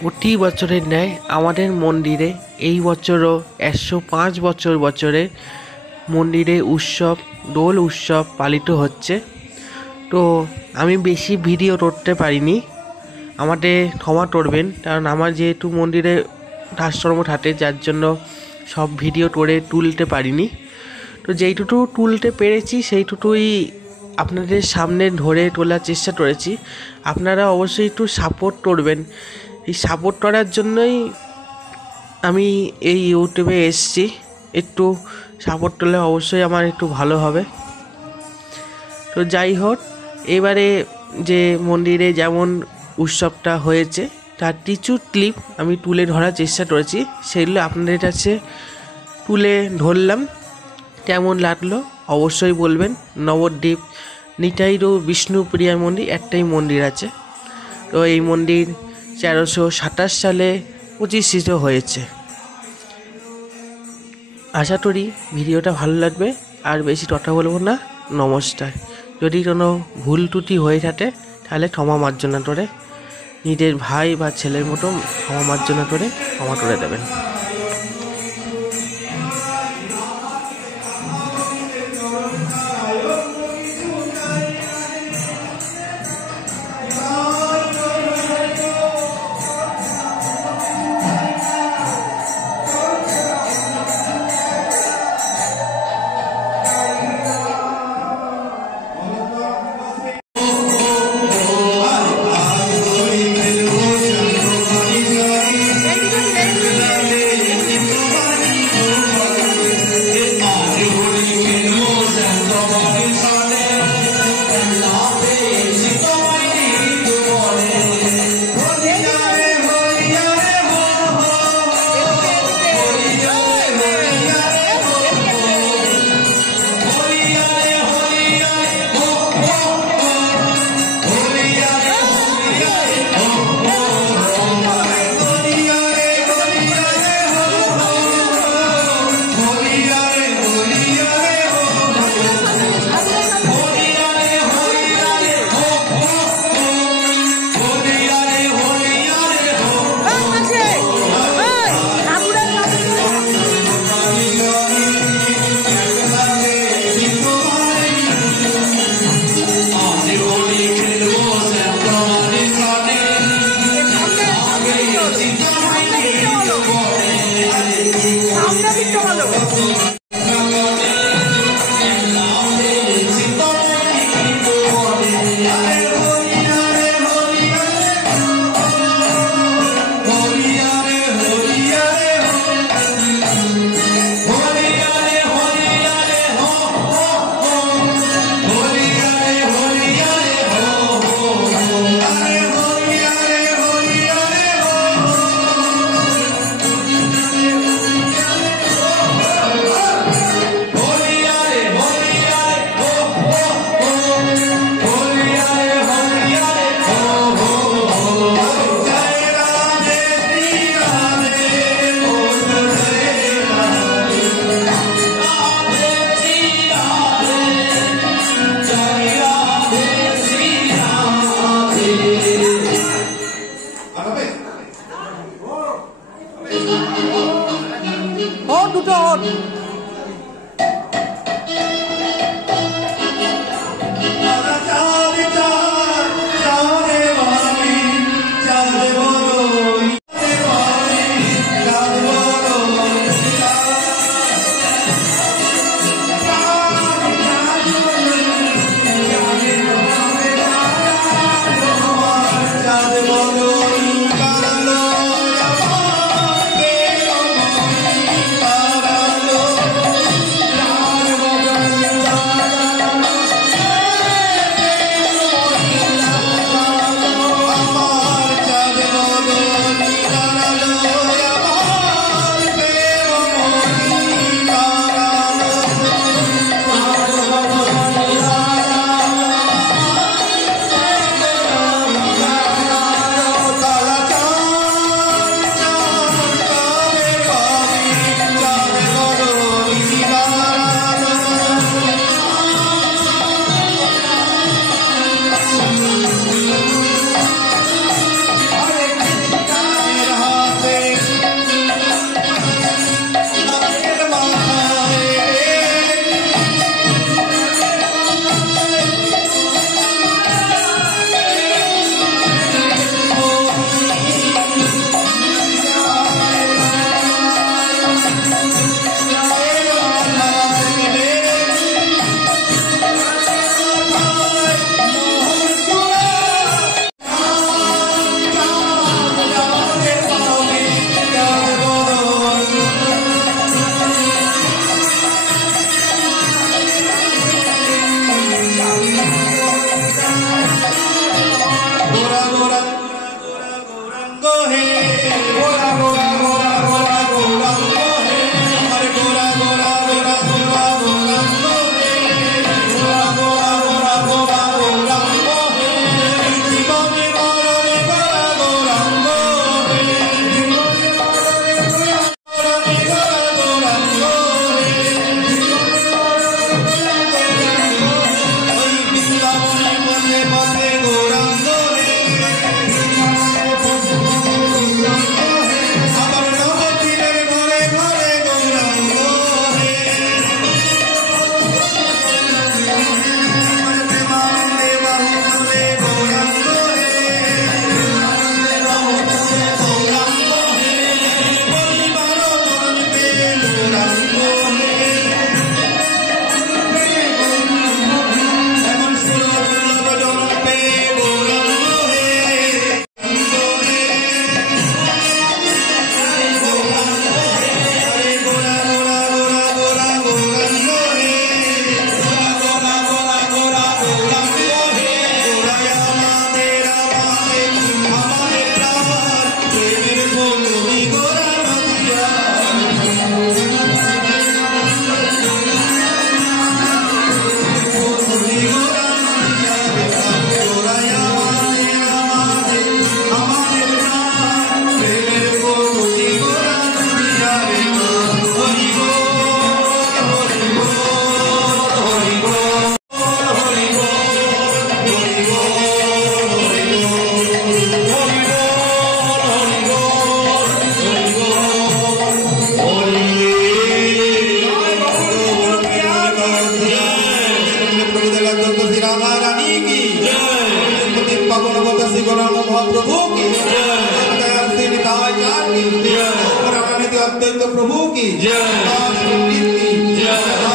প্রতি বছরের ন্যায় আমাদের মন্দিরে এই বছরও 105 বছরে মন্দিরে উৎসব দোল উৎসব পালিত হচ্ছে। তো আমি বেশি ভিডিও করতে পারিনি, আমাদের ক্ষমা করবেন, কারণ আমার যেহেতু মন্দিরে কাজকর্ম থাকে যার জন্য সব ভিডিও করে তুলতে পারিনি। তো যেইটুকু তুলতে পেরেছি সেইটুকুই আপনাদের সামনে ধরে তোলার চেষ্টা করেছি। আপনারা অবশ্যই একটু সাপোর্ট করবেন, এই সাপোর্ট করার জন্যই আমি এই ইউটিউবে এসেছি। একটু সাপোর্ট করলে অবশ্যই আমার একটু ভালো হবে। তো যাই হোক, এবারে যে মন্দিরে যেমন উৎসবটা হয়েছে তার কিছু ক্লিপ আমি তুলে ধরার চেষ্টা করেছি, সেগুলো আপনাদের কাছে তুলে ধরলাম। কেমন লাগলো অবশ্যই বলবেন। নবদ্বীপ নিতাইরও বিষ্ণুপ্রিয়া মন্দির একটাই মন্দির আছে। তো এই মন্দির 1327 সালে প্রতিষ্ঠিত হয়েছে। আশা করি ভিডিওটা ভালো লাগবে, আর বেশি কথা বলবো না। নমস্কার। যদি কোনো ভুল ত্রুটি হয়ে থাকে তাহলে ক্ষমা মার্জনা করে, নিজের ভাই বা ছেলের মতো ক্ষমা মার্জনা করে ক্ষমা করে দেবেন। गौरांग हे गोरा गोरा गोरा गोरा गौरांग हे हमारे गोरा गोरा गोरा गोरा गौरांग हे गोरा गोरा गोरा गोरा गौरांग हे जीवने मारे गोरा गौरांग हे जीवने मारे गोरा गौरांग हे ओई बिंदावने मने मने गौरांग हे আবার নবদ্বীপের ঘরে ঘরে গৌরাঙ্গ হে প্রেমানন্দে বাহুবলে গৌরাঙ্গ হে গৌরাঙ্গ হে পরিবার জনতে গৌরাঙ্গ হে এমন সুলভ জনতে গৌরাঙ্গ হে प्रभु की जय।